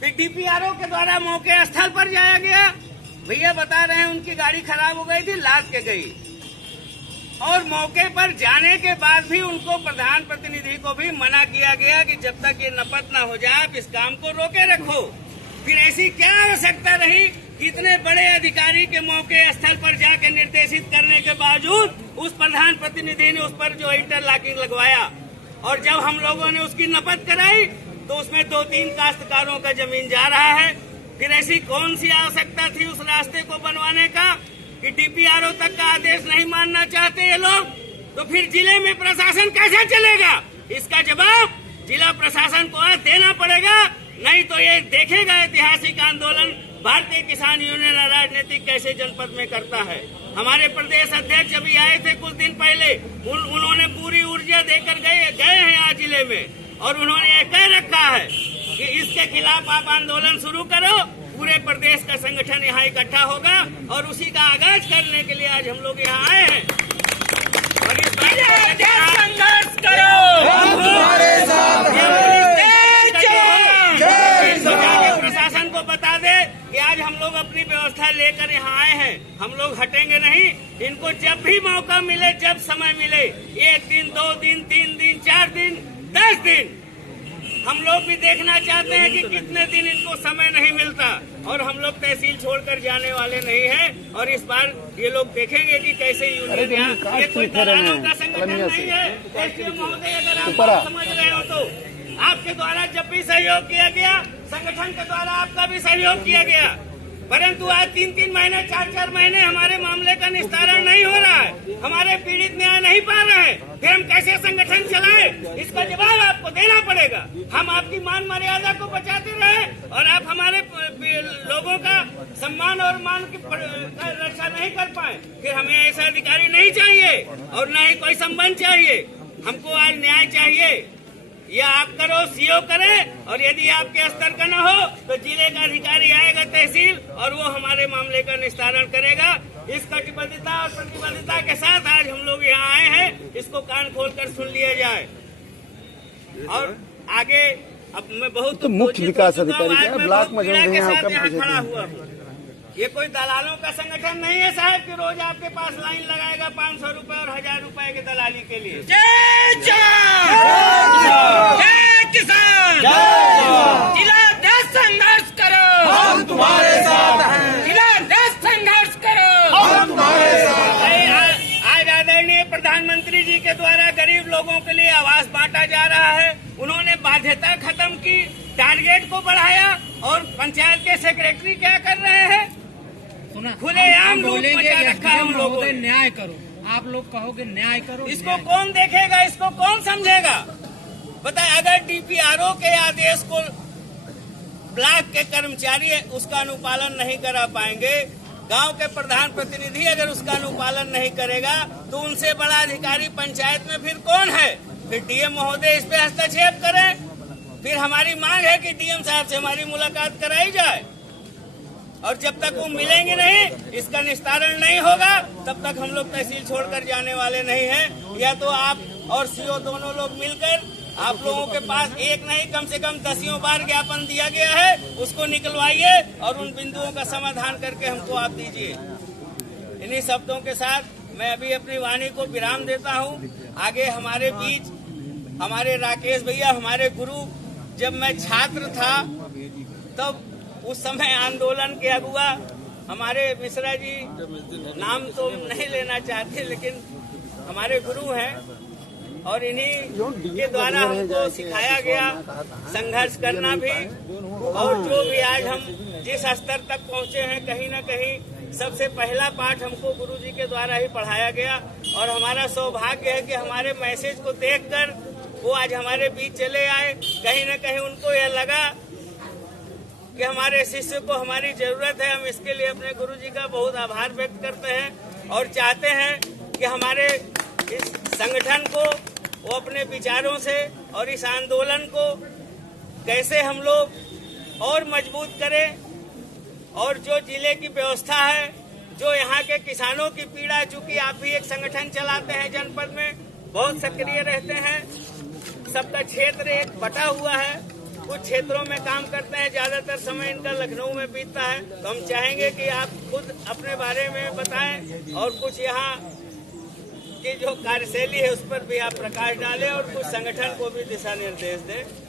फिर डीपीआरओ के द्वारा मौके स्थल पर जाया गया। भैया बता रहे हैं उनकी गाड़ी खराब हो गई थी, लाद के गई, और मौके पर जाने के बाद भी उनको प्रधान प्रतिनिधि को भी मना किया गया कि जब तक ये नपत न हो जाए आप इस काम को रोके रखो। फिर ऐसी क्या आवश्यकता रही कि इतने बड़े अधिकारी के मौके स्थल पर जाकर निर्देशित करने के बावजूद उस प्रधान प्रतिनिधि ने उस पर जो इंटरलॉकिंग लगवाया, और जब हम लोगों ने उसकी नपत कराई तो उसमें 2-3 काश्तकारों का जमीन जा रहा है। फिर ऐसी कौन सी आवश्यकता थी उस रास्ते को बनवाने का कि डीपीआरओ तक का आदेश नहीं मानना चाहते ये लोग? तो फिर जिले में प्रशासन कैसे चलेगा? इसका जवाब जिला प्रशासन को आज देना पड़ेगा, नहीं तो ये देखेगा ऐतिहासिक आंदोलन भारतीय किसान यूनियन राजनीतिक कैसे जनपद में करता है। हमारे प्रदेश अध्यक्ष अभी आए थे कुछ दिन पहले, उन्होंने पूरी ऊर्जा देकर गए हैं आज जिले में, और उन्होंने ये कह रखा है कि इसके खिलाफ आप आंदोलन शुरू करो। पूरे प्रदेश का संगठन यहाँ इकट्ठा होगा और उसी का आगाज करने के लिए आज हम लोग यहाँ आए हैं। और इस संघर्ष करो, प्रशासन को बता दे कि आज हम लोग अपनी व्यवस्था लेकर यहाँ आए हैं, हम लोग हटेंगे नहीं। इनको जब भी मौका मिले, जब समय मिले, 1 दिन 2 दिन 3 दिन 4 दिन 10 दिन, हम लोग भी देखना चाहते हैं कि कितने दिन इनको समय नहीं मिलता, और हम लोग तहसील छोड़कर जाने वाले नहीं हैं। और इस बार ये लोग देखेंगे कि कैसे यूनियन, ये कोई दलालों का संगठन नहीं है। एसडीएम महोदय, अगर आप बात समझ रहे हो तो आपके द्वारा जब भी सहयोग किया गया, संगठन के द्वारा आपका भी सहयोग किया गया, परंतु आज 3-3 महीने 4-4 महीने हमारे मामले का निस्तारण नहीं हो रहा है, हमारे पीड़ित न्याय नहीं पा रहे हैं। फिर हम कैसे संगठन चलाएं? इसका जवाब आपको देना पड़ेगा। हम आपकी मान मर्यादा को बचाते रहे और आप हमारे लोगों का सम्मान और मान की रक्षा नहीं कर पाए, फिर हमें ऐसा अधिकारी नहीं चाहिए और न ही कोई संबंध चाहिए। हमको आज न्याय चाहिए, या आप करो, सीओ करे, और यदि आपके स्तर का न हो तो जिले का अधिकारी आएगा तहसील और वो हमारे मामले का निस्तारण करेगा। इस कटिबद्धता और प्रतिबद्धता के साथ आज हम लोग यहाँ आए हैं, इसको कान खोलकर सुन लिया जाए। और आगे अब मैं बहुत मुख्य विकास अधिकारी ब्लॉक में खड़ा हुआ हूँ। ये कोई दलालों का संगठन नहीं है साहब कि रोज आपके पास लाइन लगाएगा 500 रुपए और 1000 रुपए के दलाली के लिए। जय किसान, जिला देश संघर्ष करो, हम तुम्हारे साथ हैं। जिला देश संघर्ष करो, हम तुम्हारे साथ हैं। आज आदरणीय प्रधानमंत्री जी के द्वारा गरीब लोगों के लिए आवास बांटा जा रहा है। उन्होंने बाध्यता खत्म की, टारगेट को बढ़ाया, और पंचायत के सेक्रेटरी क्या कर रहे हैं? खुलेआम लूट मचा रखा है उन लोगों ने। न्याय करो, आप लोग कहोगे न्याय करो, इसको कौन देखेगा? इसको कौन समझेगा? बताए, अगर डीपीआरओ के आदेश को ब्लॉक के कर्मचारी उसका अनुपालन नहीं करा पाएंगे, गांव के प्रधान प्रतिनिधि अगर उसका अनुपालन नहीं करेगा, तो उनसे बड़ा अधिकारी पंचायत में फिर कौन है? फिर डीएम महोदय इस पे हस्तक्षेप करें। फिर हमारी मांग है कि डीएम साहब से हमारी मुलाकात कराई जाए, और जब तक वो मिलेंगे नहीं, इसका निस्तारण नहीं होगा, तब तक हम लोग तहसील छोड़कर जाने वाले नहीं हैं। या तो आप और सीओ दोनों लोग मिलकर, आप लोगों के पास एक नहीं कम से कम 10 बार ज्ञापन दिया गया है, उसको निकलवाइए और उन बिंदुओं का समाधान करके हमको आप दीजिए। इन्हीं शब्दों के साथ मैं अभी अपनी वाणी को विराम देता हूँ। आगे हमारे बीच हमारे राकेश भैया, हमारे गुरु, जब मैं छात्र था तब उस समय आंदोलन के अगुआ हमारे मिश्रा जी, नाम तो नहीं लेना चाहते लेकिन हमारे गुरु हैं, और इन्हीं के द्वारा हमको सिखाया गया संघर्ष करना भी। और जो भी आज हम जिस स्तर तक पहुंचे हैं, कहीं न कहीं सबसे पहला पाठ हमको गुरुजी के द्वारा ही पढ़ाया गया, और हमारा सौभाग्य है कि हमारे मैसेज को देखकर वो आज हमारे बीच चले आए। कहीं न कहीं उनको यह लगा कि हमारे शिष्य को हमारी जरूरत है। हम इसके लिए अपने गुरुजी का बहुत आभार व्यक्त करते हैं और चाहते हैं कि हमारे इस संगठन को वो अपने विचारों से और इस आंदोलन को कैसे हम लोग और मजबूत करें, और जो जिले की व्यवस्था है, जो यहाँ के किसानों की पीड़ा, चूंकि आप भी एक संगठन चलाते हैं जनपद में, बहुत सक्रिय रहते हैं, सबका क्षेत्र एक बटा हुआ है, कुछ क्षेत्रों में काम करते हैं, ज्यादातर समय इनका लखनऊ में बीतता है। तो हम चाहेंगे कि आप खुद अपने बारे में बताएं और कुछ यहाँ की जो कार्यशैली है उस पर भी आप प्रकाश डालें और कुछ संगठन को भी दिशा निर्देश दें।